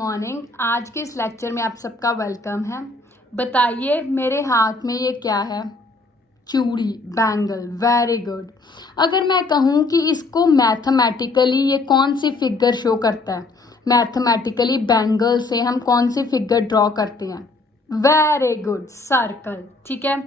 Morning. आज के इस लेक्चर में आप सबका वेलकम है। बताइए मेरे हाथ में ये क्या है? चूड़ी, बैंगल। Very good. अगर मैं कहूँ कि इसको मैथमेटिकली ये कौन सी फिगर शो करता है, मैथमेटिकली बैंगल से हम कौन सी फिगर ड्रॉ करते हैं? Very good, circle. ठीक है,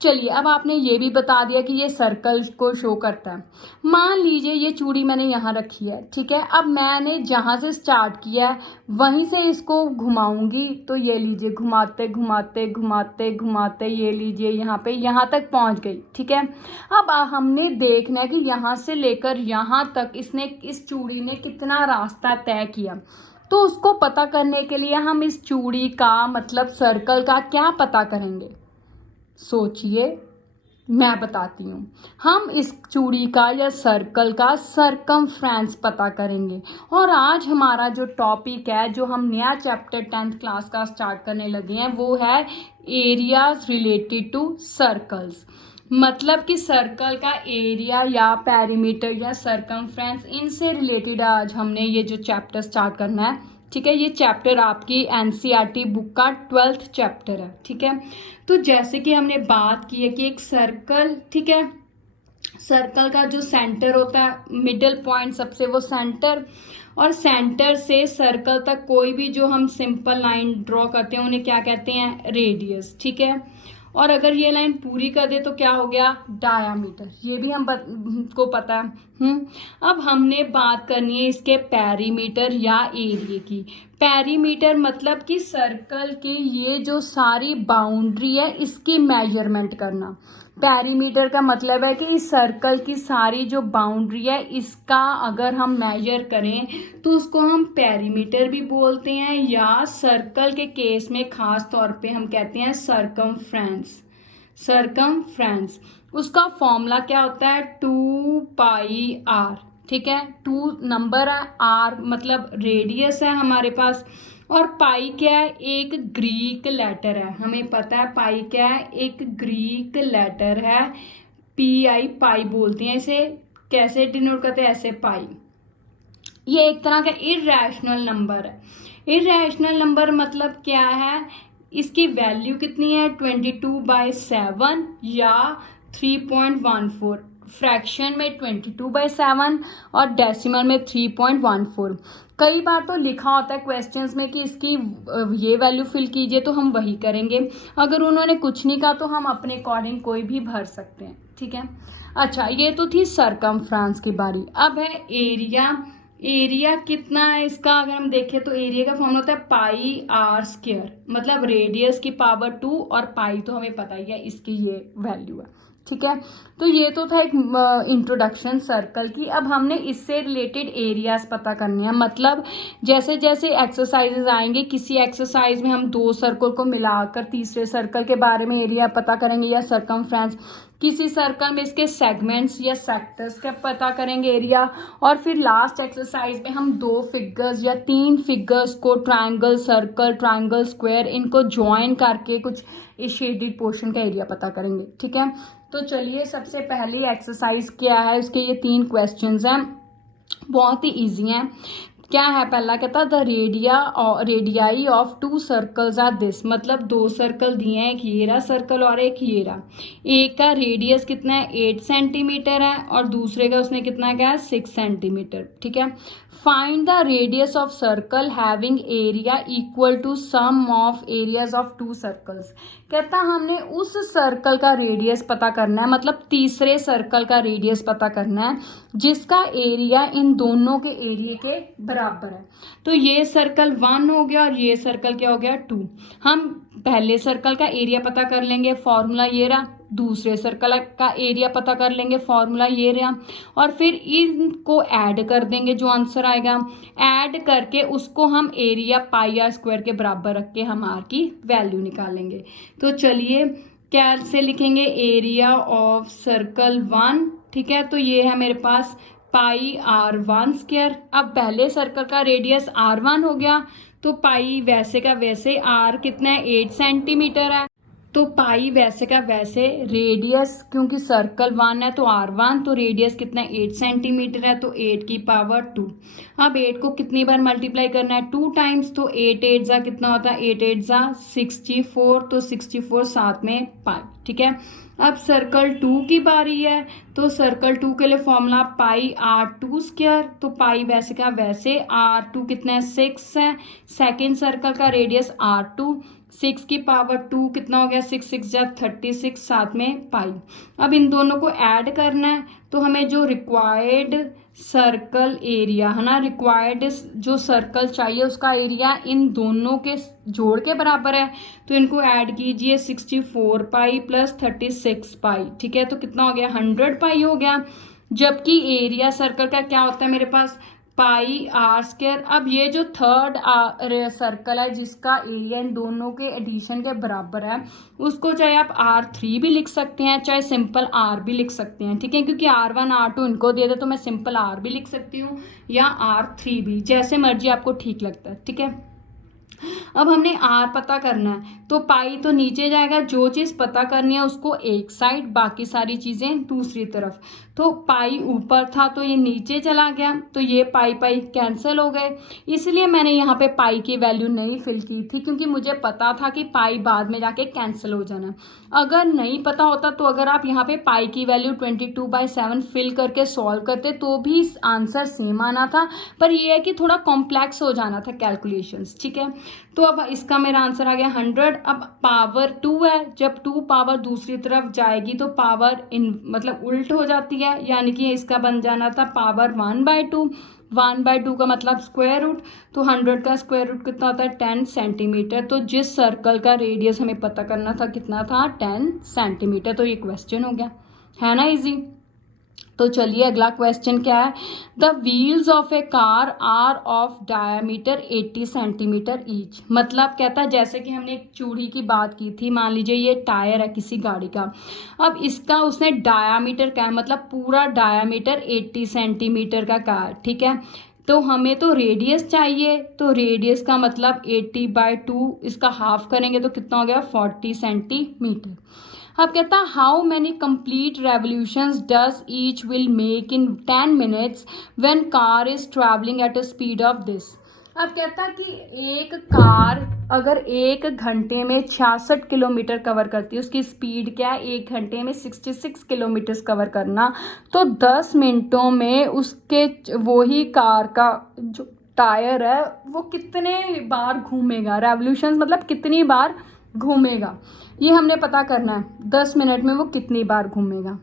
चलिए अब आपने ये भी बता दिया कि ये सर्कल को शो करता है। मान लीजिए ये चूड़ी मैंने यहाँ रखी है, ठीक है। अब मैंने जहाँ से स्टार्ट किया है वहीं से इसको घुमाऊंगी, तो ये लीजिए घुमाते घुमाते घुमाते घुमाते ये लीजिए यहाँ पे यहाँ तक पहुँच गई, ठीक है। अब हमने देखना है कि यहाँ से लेकर यहाँ तक इस चूड़ी ने कितना रास्ता तय किया। तो उसको पता करने के लिए हम इस चूड़ी का मतलब सर्कल का क्या पता करेंगे? सोचिए, मैं बताती हूँ। हम इस चूड़ी का या सर्कल का सरकमफ्रेंस पता करेंगे। और आज हमारा जो टॉपिक है, जो हम नया चैप्टर 10th क्लास का स्टार्ट करने लगे हैं, वो है एरियाज रिलेटेड टू सर्कल्स। मतलब कि सर्कल का एरिया या पेरीमीटर या सरकमफ्रेंस, इनसे रिलेटेड आज हमने ये जो चैप्टर स्टार्ट करना है, ठीक है। ये चैप्टर आपकी एनसीईआरटी बुक का 12th चैप्टर है, ठीक है। तो जैसे कि हमने बात की है कि एक सर्कल, ठीक है, सर्कल का जो सेंटर होता है, मिडल पॉइंट सबसे, वो सेंटर, और सेंटर से सर्कल तक कोई भी जो हम सिंपल लाइन ड्रॉ करते हैं उन्हें क्या कहते हैं? रेडियस, ठीक है। और अगर ये लाइन पूरी कर दे तो क्या हो गया? डायामीटर। ये भी हम को पता है। अब हमने बात करनी है इसके पेरीमीटर या एरिया की। पेरीमीटर मतलब कि सर्कल की ये जो सारी बाउंड्री है इसकी मेजरमेंट करना। पेरीमीटर का मतलब है कि इस सर्कल की सारी जो बाउंड्री है इसका अगर हम मेजर करें तो उसको हम पेरीमीटर भी बोलते हैं, या सर्कल के केस में खास तौर पे हम कहते हैं सरकमफ्रेंस। सरकमफ्रेंस उसका फॉर्मूला क्या होता है? 2πr, ठीक है। 2 नंबर है, r मतलब रेडियस है हमारे पास, और पाई क्या है? एक ग्रीक लेटर है। हमें पता है पाई क्या है? एक ग्रीक लेटर है, PI, पाई बोलते हैं इसे। कैसे डिनोट करते हैं? ऐसे, पाई। ये एक तरह का इररेशनल नंबर है। इररेशनल नंबर मतलब क्या है? इसकी वैल्यू कितनी है? 22/7 या 3.14। फ्रैक्शन में 22/7 और डेसिमल में 3.14। कई बार तो लिखा होता है क्वेश्चंस में कि इसकी ये वैल्यू फिल कीजिए, तो हम वही करेंगे। अगर उन्होंने कुछ नहीं कहा तो हम अपने अकॉर्डिंग कोई भी भर सकते हैं, ठीक है। अच्छा, ये तो थी सरकमफ्रेंस की बारी। अब है एरिया। एरिया कितना है इसका? अगर हम देखें तो एरिया का फॉर्मूला होता है πr², मतलब रेडियस की पावर 2, और पाई तो हमें पता ही है इसकी ये वैल्यू है, ठीक है। तो ये तो था एक इंट्रोडक्शन सर्कल की। अब हमने इससे रिलेटेड एरियाज पता करने हैं। मतलब जैसे जैसे एक्सरसाइजेज आएंगे, किसी एक्सरसाइज में हम 2 सर्कल को मिलाकर तीसरे सर्कल के बारे में एरिया पता करेंगे या सरकमफ्रेंस। किसी सर्कल में इसके सेगमेंट्स या सेक्टर्स का पता करेंगे एरिया। और फिर लास्ट एक्सरसाइज में हम 2 फिगर्स या 3 फिगर्स को, ट्रायंगल सर्कल, ट्रायंगल स्क्वायर, इनको ज्वाइन करके कुछ इस शेडेड पोर्शन का एरिया पता करेंगे, ठीक है। तो चलिए, सबसे पहली एक्सरसाइज क्या है? इसके ये 3 क्वेश्चंस हैं, बहुत ही इजी हैं। क्या है? पहला कहता है the radii of 2 circles are this. मतलब 2 सर्कल दिए हैं, एक ये रहा सर्कल और एक ये रहा। एक का रेडियस कितना है? 8 सेंटीमीटर है, और दूसरे का उसने कितना क्या है? 6 सेंटीमीटर, ठीक है। Find the radius of circle having area equal to sum of areas of 2 circles. कहता हमने उस सर्कल का रेडियस पता करना है, मतलब तीसरे सर्कल का रेडियस पता करना है जिसका एरिया इन दोनों के एरिया के बराबर है। तो ये सर्कल 1 हो गया और ये सर्कल क्या हो गया? 2। हम पहले सर्कल का एरिया पता कर लेंगे, फॉर्मूला ये रहा। दूसरे सर्कल का एरिया पता कर लेंगे, फॉर्मूला ये रहा। और फिर इनको ऐड कर देंगे, जो आंसर आएगा ऐड करके उसको हम एरिया πr² के बराबर रख के हम r की वैल्यू निकालेंगे। तो चलिए, कैसे लिखेंगे? एरिया ऑफ सर्कल 1, ठीक है। तो ये है मेरे पास πr1²। अब पहले सर्कल का रेडियस r1 हो गया, तो पाई वैसे का वैसे, r कितना है? 8 सेंटीमीटर है। तो पाई वैसे का वैसे, रेडियस क्योंकि सर्कल 1 है तो R1, तो रेडियस कितना है 8 सेंटीमीटर है, तो 8 की पावर 2। अब 8 को कितनी बार मल्टीप्लाई करना है 2 टाइम्स, तो 8 8 जा कितना होता है 8 8 जा 64, तो 64 साथ में पाई। ठीक है, अब सर्कल 2 की बारी है, तो सर्कल 2 के लिए फॉर्मूला पाई R2 स्क्वायर, तो पाई वैसे का वैसे, R2 कितना है 6 है, सेकेंड सर्कल का रेडियस R2, 6 की पावर 2 कितना हो गया 6 6 जा 36 साथ में पाई। अब इन दोनों को ऐड करना है, तो हमें जो रिक्वायर्ड सर्कल एरिया है ना, रिक्वायर्ड जो सर्कल चाहिए उसका एरिया इन दोनों के जोड़ के बराबर है, तो इनको ऐड कीजिए 64 पाई प्लस 36 पाई। ठीक है, तो कितना हो गया 100 पाई हो गया। जबकि एरिया सर्कल का क्या होता है मेरे पास पाई R स्क्वायर। अब ये जो थर्ड सर्कल है जिसका एरिया इन दोनों के एडिशन के बराबर है, उसको चाहे आप R3 भी लिख सकते हैं, चाहे सिंपल R भी लिख सकते हैं। ठीक है, क्योंकि R1 R2 इनको दे दे तो मैं सिंपल R भी लिख सकती हूँ या R3 भी, जैसे मर्जी आपको ठीक लगता है। ठीक है, अब हमने R पता करना है, तो पाई तो नीचे जाएगा, जो चीज़ पता करनी है उसको एक साइड, बाकी सारी चीज़ें दूसरी तरफ। तो पाई ऊपर था तो ये नीचे चला गया, तो ये पाई पाई कैंसिल हो गए। इसलिए मैंने यहाँ पे पाई की वैल्यू नहीं फिल की थी, क्योंकि मुझे पता था कि पाई बाद में जाके कैंसिल हो जाना। अगर नहीं पता होता तो अगर आप यहाँ पे पाई की वैल्यू 22/7 फिल करके सॉल्व करते तो भी आंसर सेम आना था, पर यह है कि थोड़ा कॉम्प्लेक्स हो जाना था कैलकुलेशंस। ठीक है, तो अब इसका मेरा आंसर आ गया 100। अब पावर 2 है, जब 2 पावर दूसरी तरफ जाएगी तो पावर इन मतलब उल्ट हो जाती है, यानी कि इसका बन जाना था पावर 1/2। 1/2 का मतलब स्क्वायर रूट, तो 100 का स्क्वायर रूट कितना होता है 10 सेंटीमीटर। तो जिस सर्कल का रेडियस हमें पता करना था कितना था 10 सेंटीमीटर। तो ये क्वेश्चन हो गया, है ना इजी। तो चलिए अगला क्वेश्चन क्या है, the wheels of a car are of diameter 80 centimetre each. मतलब कहता है जैसे कि हमने एक चूड़ी की बात की थी, मान लीजिए ये टायर है किसी गाड़ी का, अब इसका उसने डायामीटर क्या है मतलब पूरा डायामीटर 80 सेंटीमीटर का कार। ठीक है, तो हमें तो रेडियस चाहिए, तो रेडियस का मतलब 80/2, इसका हाफ करेंगे तो कितना हो गया 40 सेंटीमीटर। अब कहता है how many complete revolutions does each wheel make in 10 minutes when car is travelling at a speed of this. अब कहता है कि एक कार अगर 1 घंटे में 66 किलोमीटर कवर करती है, उसकी स्पीड क्या है 1 घंटे में 66 किलोमीटर कवर करना, तो 10 मिनटों में उसके वही कार का जो टायर है वो कितने बार घूमेगा, रेवोल्यूशंस मतलब कितनी बार घूमेगा, ये हमने पता करना है 10 मिनट में वो कितनी बार घूमेगा।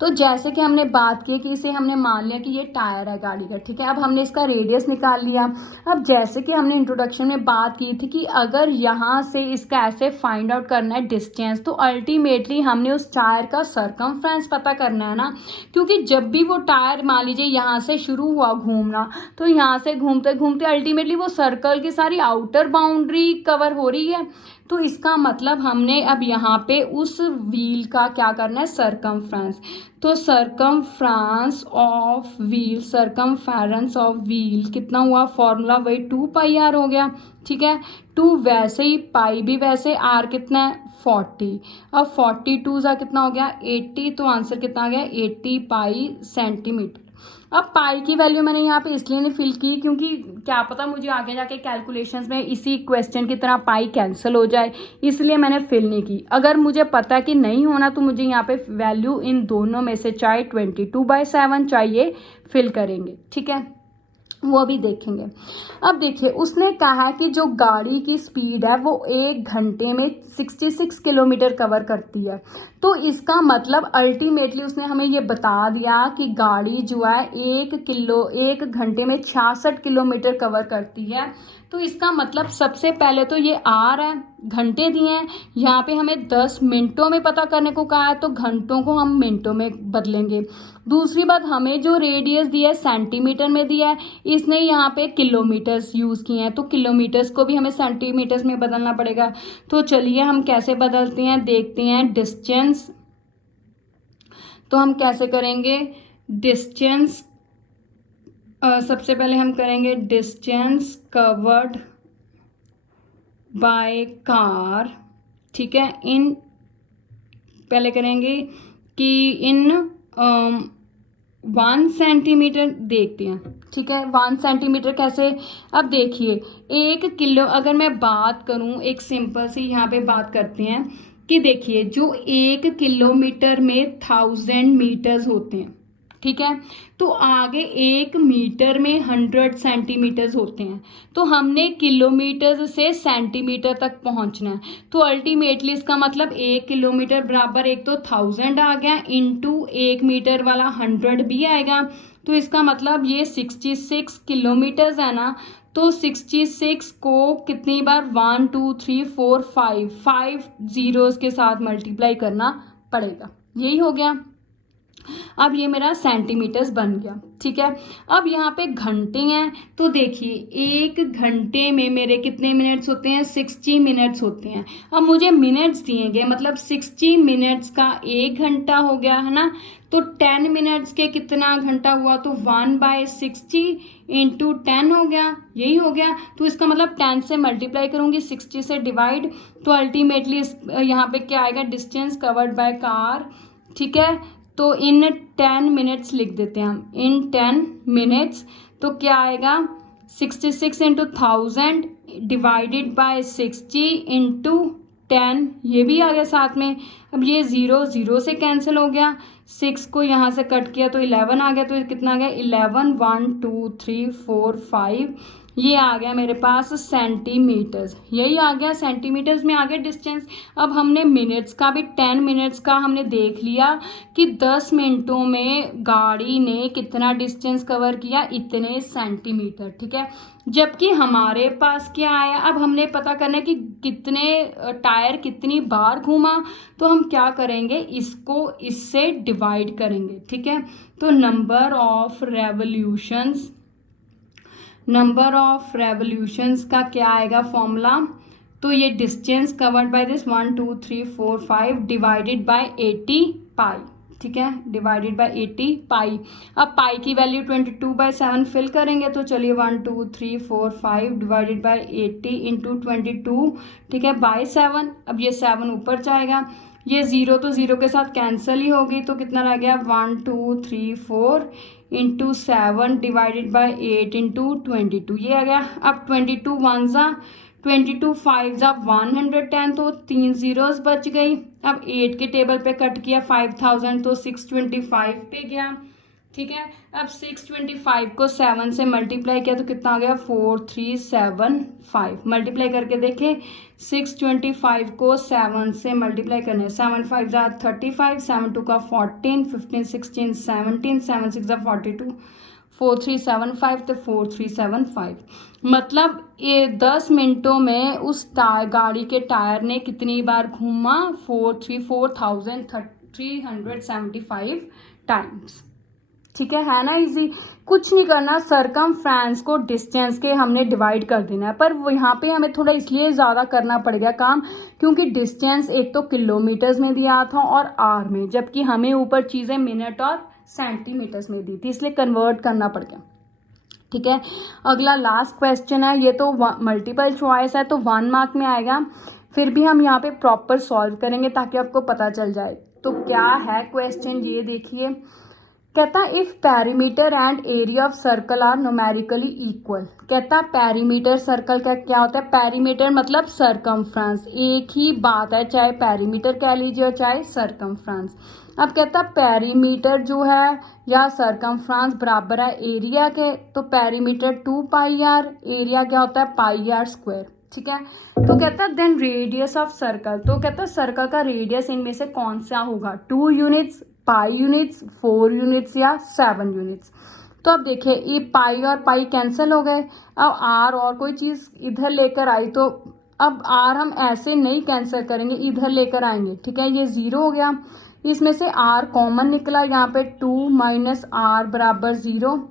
तो जैसे कि हमने बात की कि इसे हमने मान लिया कि ये टायर है गाड़ी का। ठीक है, अब हमने इसका रेडियस निकाल लिया। अब जैसे कि हमने इंट्रोडक्शन में बात की थी कि अगर यहाँ से इसका ऐसे फाइंड आउट करना है डिस्टेंस, तो अल्टीमेटली हमने उस टायर का सरकमफ्रेंस पता करना है ना, क्योंकि जब भी वो टायर मान लीजिए यहाँ से शुरू हुआ घूमना, तो यहाँ से घूमते घूमते अल्टीमेटली वो सर्कल की सारी आउटर बाउंड्री कवर हो रही है, तो इसका मतलब हमने अब यहाँ पे उस व्हील का क्या करना है सरकमफ्रेंस। तो circumference of wheel, circumference of wheel कितना हुआ, फॉर्मूला वही 2πr हो गया। ठीक है, 2 वैसे ही, पाई भी वैसे, आर कितना है 40। अब 42 जा कितना हो गया 80, तो आंसर कितना आ गया 80 पाई सेंटीमीटर। अब पाई की वैल्यू मैंने यहाँ पे इसलिए नहीं फिल की क्योंकि क्या पता मुझे आगे जाके कैलकुलेशंस में इसी क्वेश्चन की तरह पाई कैंसिल हो जाए, इसलिए मैंने फिल नहीं की। अगर मुझे पता कि नहीं होना तो मुझे यहाँ पे वैल्यू इन दोनों में से चाहे 22/7 चाहिए फिल करेंगे। ठीक है, वो अभी देखेंगे। अब देखिए उसने कहा कि जो गाड़ी की स्पीड है वो 1 घंटे में 66 किलोमीटर कवर करती है, तो इसका मतलब अल्टीमेटली उसने हमें ये बता दिया कि गाड़ी जो है 1 घंटे में 66 किलोमीटर कवर करती है। तो इसका मतलब सबसे पहले तो ये आर है, घंटे दिए हैं, यहाँ पे हमें 10 मिनटों में पता करने को कहा है, तो घंटों को हम मिनटों में बदलेंगे। दूसरी बात हमें जो रेडियस दिया है सेंटीमीटर में दिया है, इसने यहाँ पे किलोमीटर्स यूज़ किए हैं, तो किलोमीटर्स को भी हमें सेंटीमीटर्स में बदलना पड़ेगा। तो चलिए हम कैसे बदलते हैं देखते हैं। डिस्टेंस, तो हम कैसे करेंगे डिस्टेंस, सबसे पहले हम करेंगे डिस्टेंस कवर्ड बाय कार ठीक है, इन पहले करेंगे कि इन 1 सेंटीमीटर देखते हैं। ठीक है, 1 सेंटीमीटर कैसे, अब देखिए 1 किलो, अगर मैं बात करूं एक सिंपल सी यहाँ पे बात करते हैं कि देखिए जो 1 किलोमीटर में 1000 मीटर्स होते हैं, ठीक है, तो आगे 1 मीटर में 100 सेंटीमीटर्स होते हैं, तो हमने किलोमीटर से सेंटीमीटर तक पहुंचना है। तो अल्टीमेटली इसका मतलब 1 किलोमीटर बराबर एक तो 1000 आ गया, इंटू 1 मीटर वाला 100 भी आएगा, तो इसका मतलब ये 66 किलोमीटर्स है ना। तो 66 को कितनी बार 1 2 3 4 5 जीरोस के साथ मल्टीप्लाई करना पड़ेगा, यही हो गया। अब ये मेरा सेंटीमीटर्स बन गया। ठीक है, अब यहाँ पे घंटे हैं, तो देखिए 1 घंटे में मेरे कितने मिनट्स होते हैं, 60 मिनट्स होते हैं। अब मुझे मिनट्स दिए गए, मतलब 60 मिनट्स का 1 घंटा हो गया है ना, तो 10 मिनट्स के कितना घंटा हुआ, तो 1/60 इंटू 10 हो गया, यही हो गया। तो इसका मतलब 10 से मल्टीप्लाई करूंगी, 60 से डिवाइड, तो अल्टीमेटली यहाँ पे क्या आएगा, डिस्टेंस कवर्ड बाय कार। ठीक है, तो इन 10 मिनट्स लिख देते हैं हम, इन 10 मिनट्स, तो क्या आएगा 66 इंटू 1000 डिवाइडेड बाय 60 इंटू 10, ये भी आ गया साथ में। अब ये 0 0 से कैंसिल हो गया, 6 को यहाँ से कट किया तो 11 आ गया, तो ये कितना आ गया 11, 1 2 3 4 5, ये आ गया मेरे पास सेंटीमीटर्स, यही आ गया सेंटीमीटर्स में आ गया डिस्टेंस। अब हमने मिनट्स का भी 10 मिनट्स का हमने देख लिया कि 10 मिनटों में गाड़ी ने कितना डिस्टेंस कवर किया, इतने सेंटीमीटर। ठीक है, जबकि हमारे पास क्या आया, अब हमने पता करना है कि कितने टायर कितनी बार घूमा, तो हम क्या करेंगे, इसको इससे डिवाइड करेंगे। ठीक है, तो नंबर ऑफ रेवोल्यूशंस का क्या आएगा फॉर्मूला, तो ये distance covered by this 1 2 3 4 5 divided by 80 पाई। ठीक है, डिवाइडेड बाय 80 पाई। अब पाई की वैल्यू 22/7 फिल करेंगे, तो चलिए 1 2 3 4 5 डिवाइडेड बाय 80 इंटू 22, ठीक है, बाय 7। अब ये 7 ऊपर जाएगा, ये 0 तो 0 के साथ कैंसिल ही होगी, तो कितना रह गया 1 2 3 4 इंटू 7 डिवाइडेड बाय 8 इंटू 22, ये आ गया। अब 22 1 जा 22 5 जा 110, तो 3 जीरोस बच गई। अब 8 के टेबल पे कट किया 5000, तो 625 पे गया। ठीक है, अब 625 को 7 से मल्टीप्लाई किया तो कितना आ गया 4375। मल्टीप्लाई करके देखें, 625 को 7 से मल्टीप्लाई करने, 7 5 जा 35, 7 2 का 14, 15 16 17, 7 6 जा 42, 4375 तो 4375। मतलब ये 10 मिनटों में उस गाड़ी के टायर ने कितनी बार घूमा, 4375 टाइम्स। ठीक है ना, इजी, कुछ नहीं करना, सरकमफ्रेंस को डिस्टेंस के हमने डिवाइड कर देना है। पर वो यहाँ पे हमें थोड़ा इसलिए ज़्यादा करना पड़ेगा काम, क्योंकि डिस्टेंस एक तो किलोमीटर्स में दिया था और आर में, जबकि हमें ऊपर चीज़ें मिनट और सेंटीमीटर्स में दी थी, इसलिए कन्वर्ट करना पड़ गया। ठीक है, अगला लास्ट क्वेश्चन है, ये तो मल्टीपल चॉइस है तो 1 मार्क में आएगा, फिर भी हम यहाँ पे प्रॉपर सॉल्व करेंगे ताकि आपको पता चल जाए। तो क्या है क्वेश्चन, ये देखिए, कहता if perimeter and area of circle are numerically equal. कहता पेरीमीटर सर्कल का क्या होता है, पेरीमीटर मतलब सरकमफ्रेंस, एक ही बात है, चाहे पेरीमीटर कह लीजिए और चाहे सरकमफ्रेंस। अब कहता पेरीमीटर जो है या सरकमफ्रेंस बराबर है एरिया के, तो पेरीमीटर 2πr, एरिया क्या होता है πr²। ठीक है, तो कहता देन रेडियस ऑफ सर्कल, तो कहता सर्कल का रेडियस इनमें से कौन सा होगा, 2 यूनिट्स, पाई यूनिट्स, 4 यूनिट्स या 7 यूनिट्स। तो अब देखिए ये पाई और पाई कैंसिल हो गए, अब आर और कोई चीज़ इधर लेकर आई, तो अब आर हम ऐसे नहीं कैंसिल करेंगे, इधर लेकर आएंगे। ठीक है, ये 0 हो गया, इसमें से आर कॉमन निकला, यहाँ पे 2 माइनस आर बराबर 0।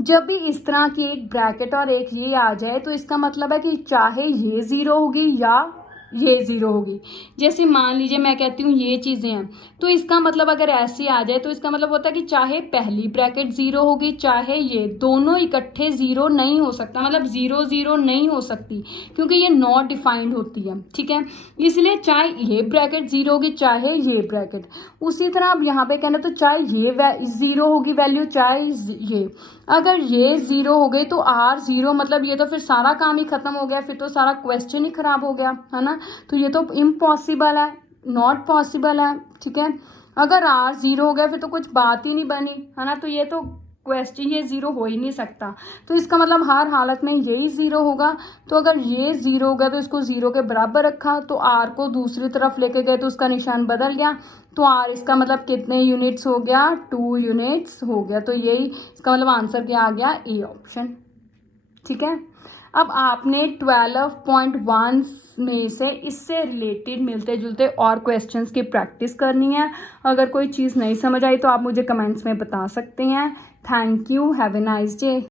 जब भी इस तरह की एक ब्रैकेट और एक ये आ जाए, तो इसका मतलब है कि चाहे ये 0 होगी या ये ज़ीरो होगी। जैसे मान लीजिए मैं कहती हूँ ये चीज़ें हैं, तो इसका मतलब अगर ऐसे आ जाए तो इसका मतलब होता है कि चाहे पहली ब्रैकेट ज़ीरो होगी चाहे ये दोनों इकट्ठे ज़ीरो नहीं हो सकता, मतलब ज़ीरो ज़ीरो नहीं हो सकती क्योंकि ये नॉट डिफाइंड होती है, ठीक है। इसलिए चाहे ये ब्रैकेट ज़ीरो होगी चाहे ये ब्रैकेट। उसी तरह अब यहाँ पे कहना तो चाहे ये ज़ीरो होगी वैल्यू चाहे ये, अगर ये ज़ीरो हो गई तो आर ज़ीरो, मतलब ये तो फिर सारा काम ही ख़त्म हो गया, फिर तो सारा क्वेश्चन ही ख़राब हो गया, है ना। तो ये तो इम्पॉसिबल है, नॉट पॉसिबल है, ठीक है। अगर आर ज़ीरो हो गया फिर तो कुछ बात ही नहीं बनी, है ना। तो ये तो क्वेश्चन ये ज़ीरो हो ही नहीं सकता, तो इसका मतलब हर हालत में यही ज़ीरो होगा। तो अगर ये ज़ीरो हो गया तो इसको ज़ीरो के बराबर रखा, तो आर को दूसरी तरफ लेके गए तो उसका निशान बदल गया, तो आर इसका मतलब कितने यूनिट्स हो गया, 2 यूनिट्स हो गया। तो यही इसका मतलब आंसर क्या आ गया, ए ऑप्शन, ठीक है। अब आपने 12.1 में से इससे रिलेटेड मिलते जुलते और क्वेश्चंस की प्रैक्टिस करनी है। अगर कोई चीज़ नहीं समझ आई तो आप मुझे कमेंट्स में बता सकते हैं। Thank you, have a nice day.